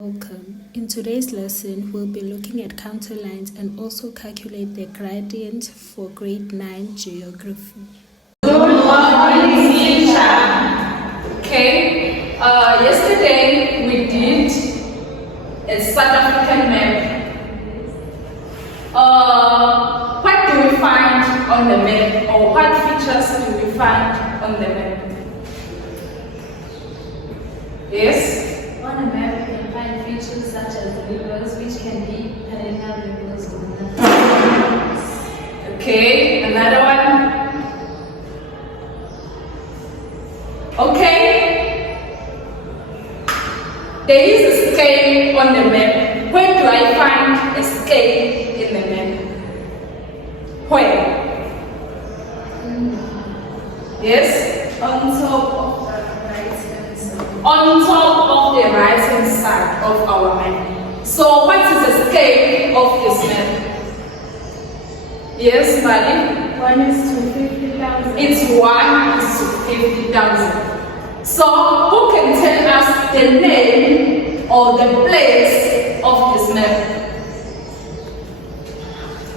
Welcome. In today's lesson, we'll be looking at counterlines and also calculate the gradient for grade 9 geography. Good morning, teacher. Okay, yesterday we did a South African map. What do we find on the map, or what features do we find on the map? Yes? On a map, you can find features such as rivers, which can be perennial rivers or not. Okay, another one. Okay. There is a scale on the map. Where do I find a scale in the map? Where? Yes? On top of the right hand side. On top of the right hand side of our map. So what is the scale of this map? Yes, buddy? 1 is to 50,000. It's 1 is to 50,000. So who can tell us the name or the place of this map?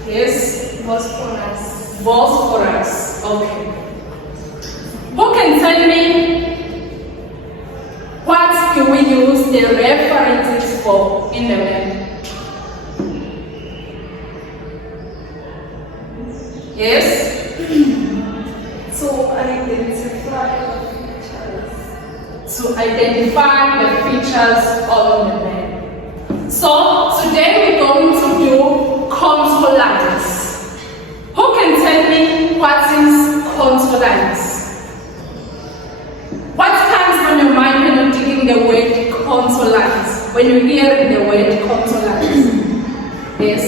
Yes? Bosphorus. Bosphorus. Okay. Who can tell me what do we use the references for in the map? Yes? To identify the features. To identify the features on the map. So today we're going to do contour lines. Who can tell me what is contour lines? What comes on your mind when you're thinking the word contour lines? When you hear the word contour lines? Yes?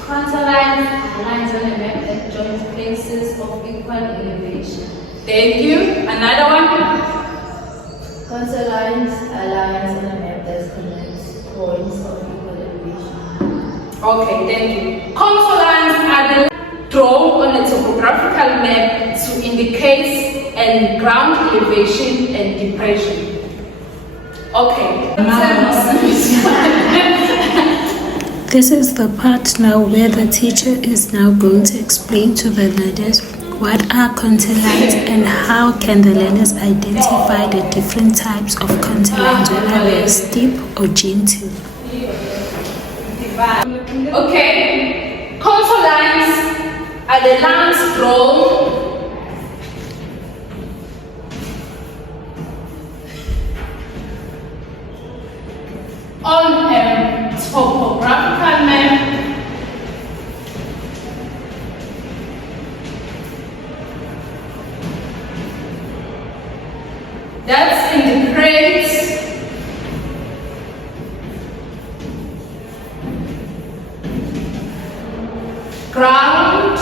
Contour lines are lines on a map that join places of equal elevation. Thank you. Another one? Contour lines are lines on a map that connects points of equal elevation. Okay, thank you. Contour lines are the drawn on a topographical map to indicate and ground elevation and depression. Okay. This is the part now where the teacher is now going to explain to the learners what are contour lines and how can the learners identify the different types of contour lines, whether they're steep or gentle. Okay. Contour lines are the lines drawn on a topographical map that indicates ground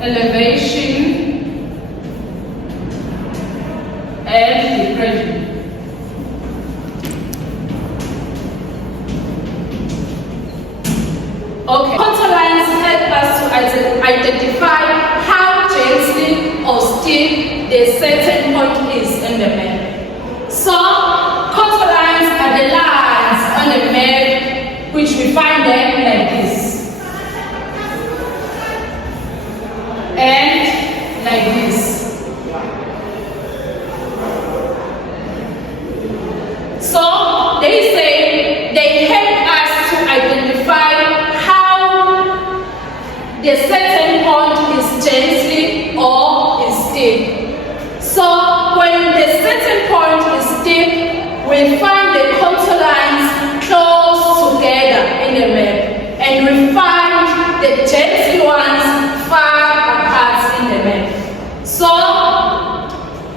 elevation and depression. Okay. Contour lines help us to identify how gently or steep the certain point is in the map. So, contour lines are the lines on the map which we find them like this. And like this. So, they say they help us to identify the certain point is gently or is steep. So when the certain point is steep, we find the contour lines close together in the map, and we find the gently ones far apart in the map. So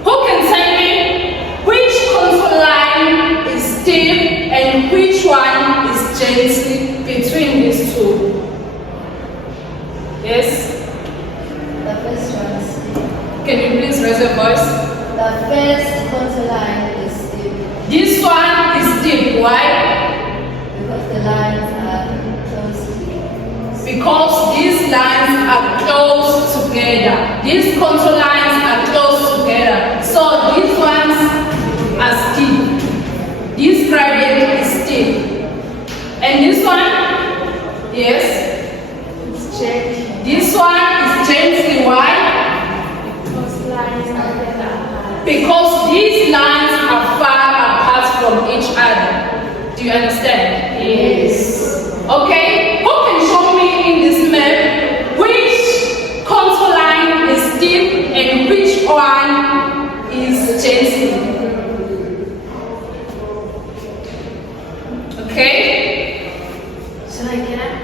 who can tell me which contour line is steep and which one is gently between these two? Yes? The first one is steep. Can you please raise your voice? The first contour line is steep This one is steep. Why? because the lines are close together. Because these lines are close together. These contour lines are close together. So these ones are steep. These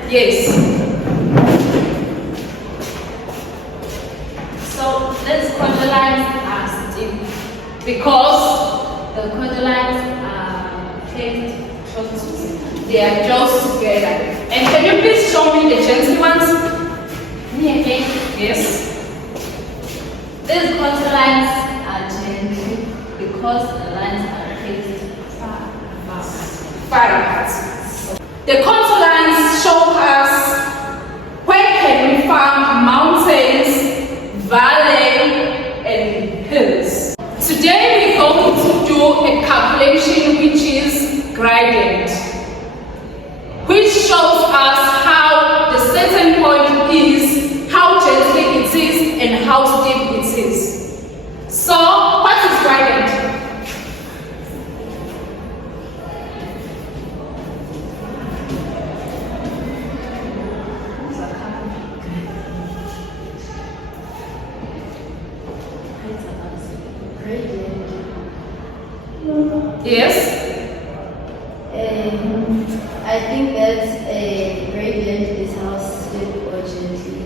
Yes. So these contour lines are steep Because the contour lines are taped close. they are close together. And can you please show me the gently ones? Me again. Yes. These contour lines are gentle because the lines are taped far apart. Far apart. The contour lines show us where can we find mountains, valley, and hills. Today we're going to do a calculation which is gradient, which shows us how the certain point is, how gently it is, and how steep it is. So, what is gradient? Yes? I think that a gradient is how steep or gently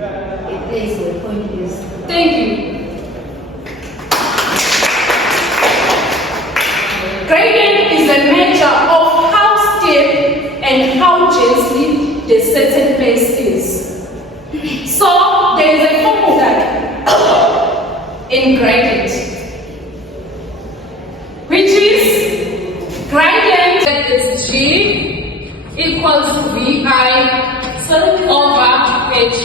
a place or a point is. Thank you. Gradient is a measure of how steep and how gently the certain place is. So there is a formula in gradient, which is gradient is G equals to VI over H.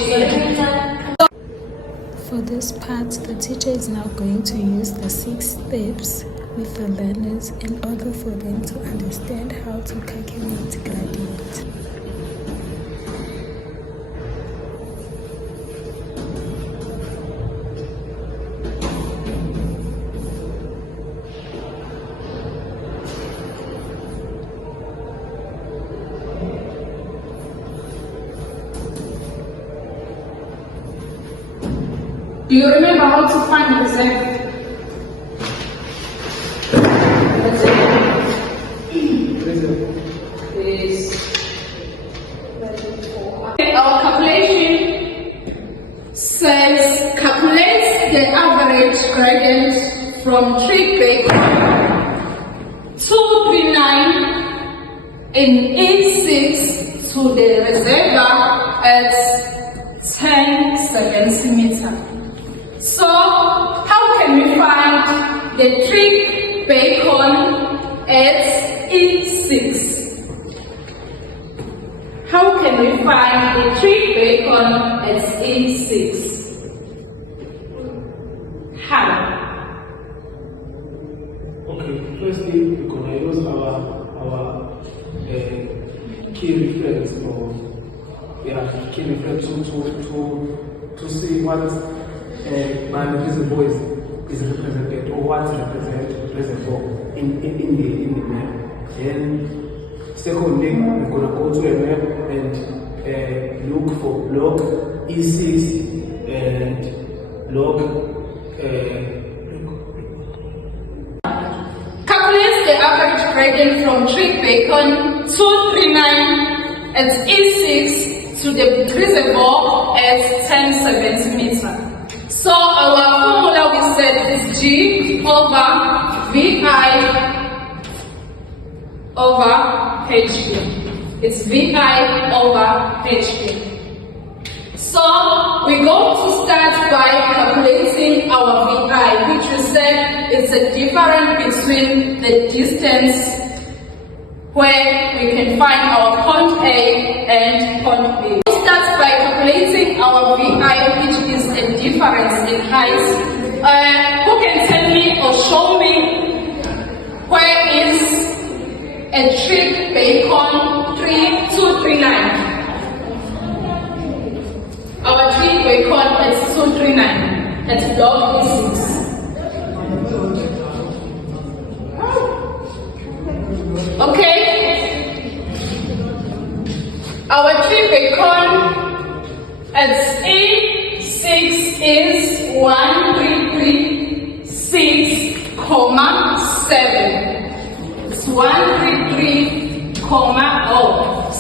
For this part, the teacher is now going to use the 6 steps with the learners in order for them to understand how to calculate gradient. Do you remember how to find the result? Our calculation says calculate the average gradient from Tree Bacon 239 in E6 to the reservoir at 10 centimeters. So, how can we find the Tree Bacon at E6? How can we find the Tree Bacon at E6? How? Okay, firstly, we can use our key reference to see what man is represented or what represents in the map. Then secondly, we're gonna go to a map and look for block E6 and block Calculate the average gradient from Tree Bacon 239 at E6 to the reservoir at 10 centimeters. So our formula we said is G over VI over HP. It's VI over HP. So we're going to start by calculating our VI, which we said is the difference between the distance where we can find our point A and point B. We start by calculating our VI, which is the difference in height. Who can tell me or show me where is a Tree Bacon 3239? Our Tree Bacon is 239. That's block E6. Okay? Our Tree Bacon at E6 is 1336, 7. It's 133, 7.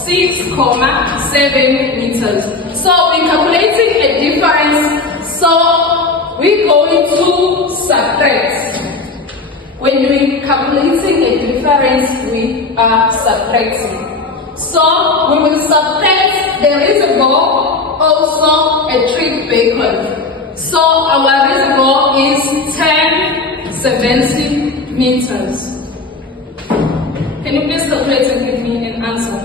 6.7 meters. So we're calculating a difference, so we're going to subtract. When we're calculating a difference, we are subtracting. So we will subtract the reservoir, also a trick bacon. So our reservoir is 1070 meters. Can you please calculate and give me an answer?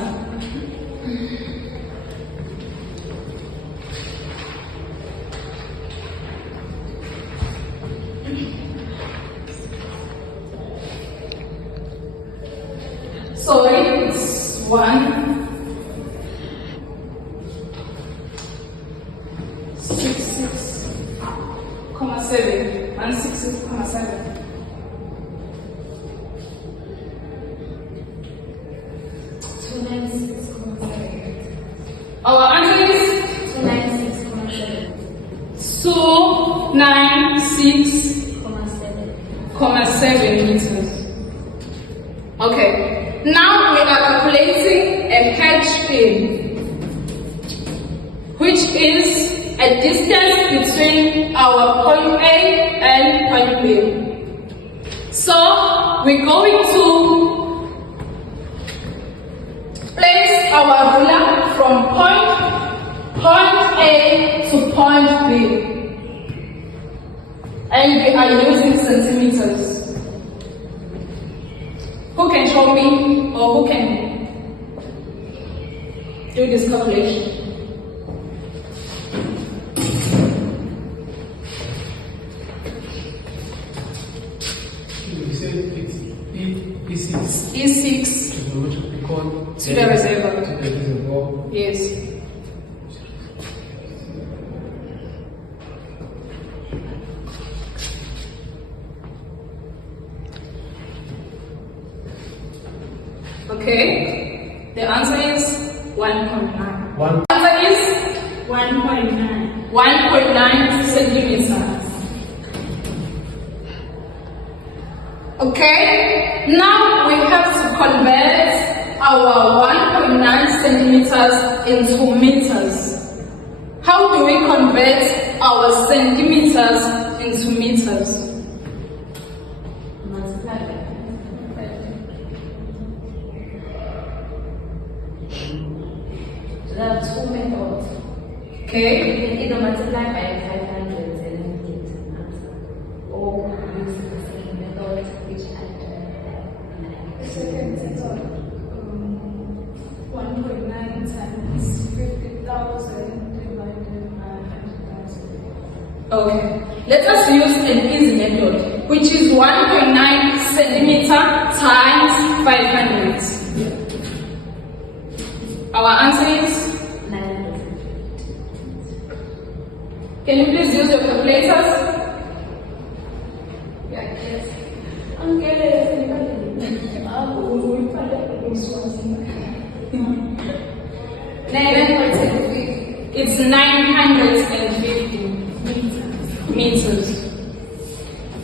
Sorry, it's 166.7. 166.7. Our answer is 296.7 meters. Okay. Now we are calculating a HA, which is a distance between our point A and point B. So we're going to place our ruler from point A to point B, and we are using centimeters. Who can show me, or who can do this calculation? You said it's E6. E6 to the reservoir. To the reservoir. Yes. Okay, the answer is 1.9. One. The answer is 1.9 centimeters. Okay, now we have to convert our 1.9 centimeters into meters. How do we convert our centimeters into meters? There are two methods. Okay. You can either multiply by 500 and get an answer, or use the second method, which I The second method, 1.9 times 50,000 divided by 100,000. Okay, let us use an easy method, which is 1.9 centimeter times 500. Our answer is, 900. can you please use your calculators? Yeah, yes. It's 950 meters.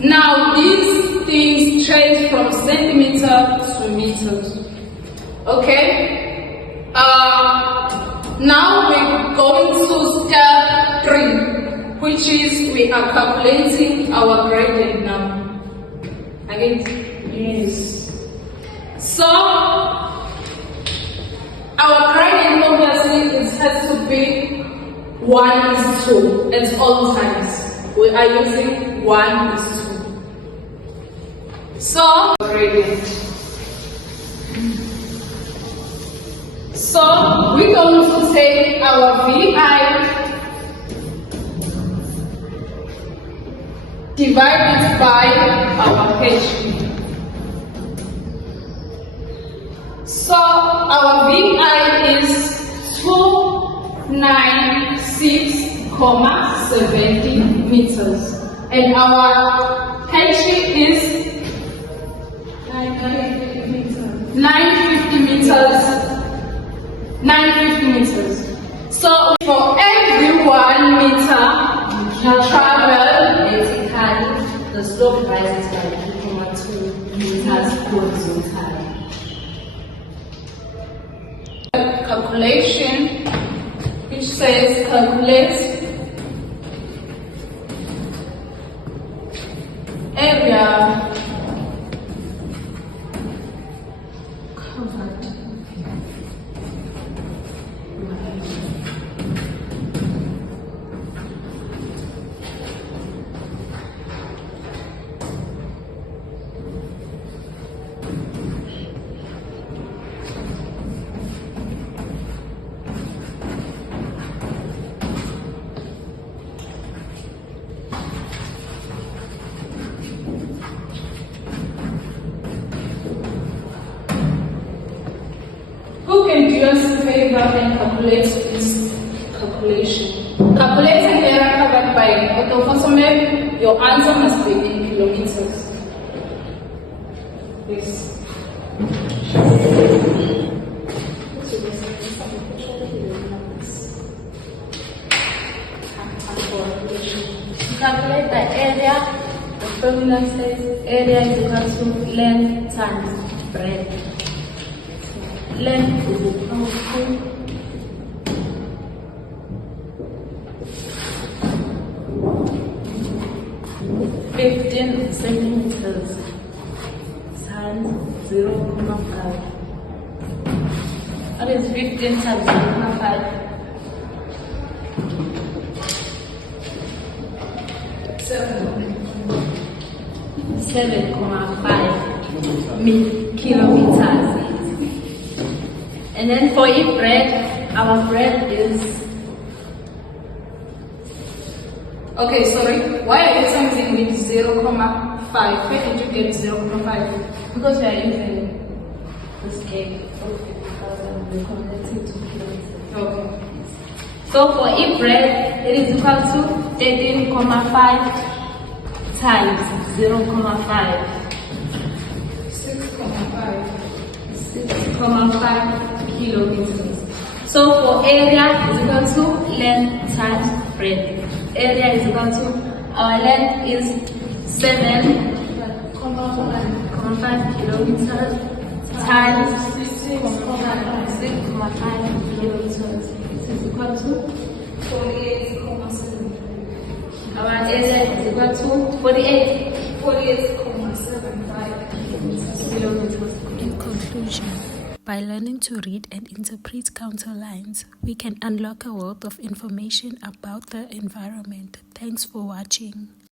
Now these things change from centimeter to meters. Okay? Now we're going to step 3, which is we are calculating our gradient now. Again, yes. So our gradient obviously it has to be 1:2 at all times. We are using 1:2. So gradient. So we're going to take our VI, divide it by our HB. So our VI is 296.70 meters, and our HB is 950 meters. 950 meters. So for every 1 meter you travel, Basically, the slope rises by 2.2 meters horizontally. calculation, which says calculate area covered Who can do us a favor and calculate this calculation? Calculating area covered by autophosome, your answer must be in kilometers. Please. To calculate the area, the formula says area is equal to length times breadth. Length is equal to 15 centimeters times 0.5. What is 15 times 0.5? 7.5 kilometers. And then for each bread, our bread is. Okay, sorry. Why are you something with 0.5? Where did you get 0.5? Because we are using the scale of 50,000, we convert it to kilometers. Okay. So for each bread, it is equal to 13.5 times 0.5. 6.5 kilometers. So for area is equal to length times breadth. Area is equal to, our length is 7.5 kilometers times 6.5 kilometers. This is equal to 48.7. our area is equal to 48.75 kilometers. In conclusion, by learning to read and interpret counter lines, we can unlock a wealth of information about the environment. Thanks for watching.